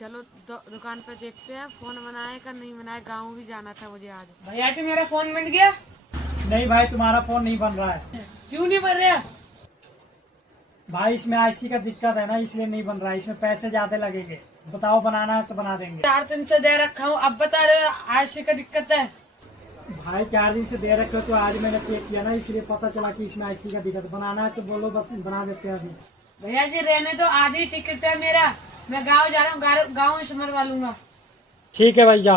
चलो दुकान पे देखते हैं, फोन बनाए का नहीं बनाए। गाँव भी जाना था मुझे आज। भैया जी मेरा फोन बन गया? नहीं भाई, तुम्हारा फोन नहीं बन रहा है। क्यों नहीं बन रहा? भाई इसमें आईसी का दिक्कत है ना, इसलिए नहीं बन रहा है। इसमें पैसे ज्यादा लगेंगे। बताओ, बनाना है तो बना देंगे। 4 दिन से दे रखा हूँ, अब बता रहे हो आईसी का दिक्कत है। भाई 4 दिन से दे रखे हो तो आज मैंने चेक किया ना, इसलिए पता चला कि इसमें आईसी का दिक्कत। बनाना है तो बोलो, बना देते हैं अभी। भैया जी रहने दो, आधी टिकट है मेरा। मैं गाँव जा रहा हूँ, गाँव से मरवा लूंगा। ठीक है भाई, जा।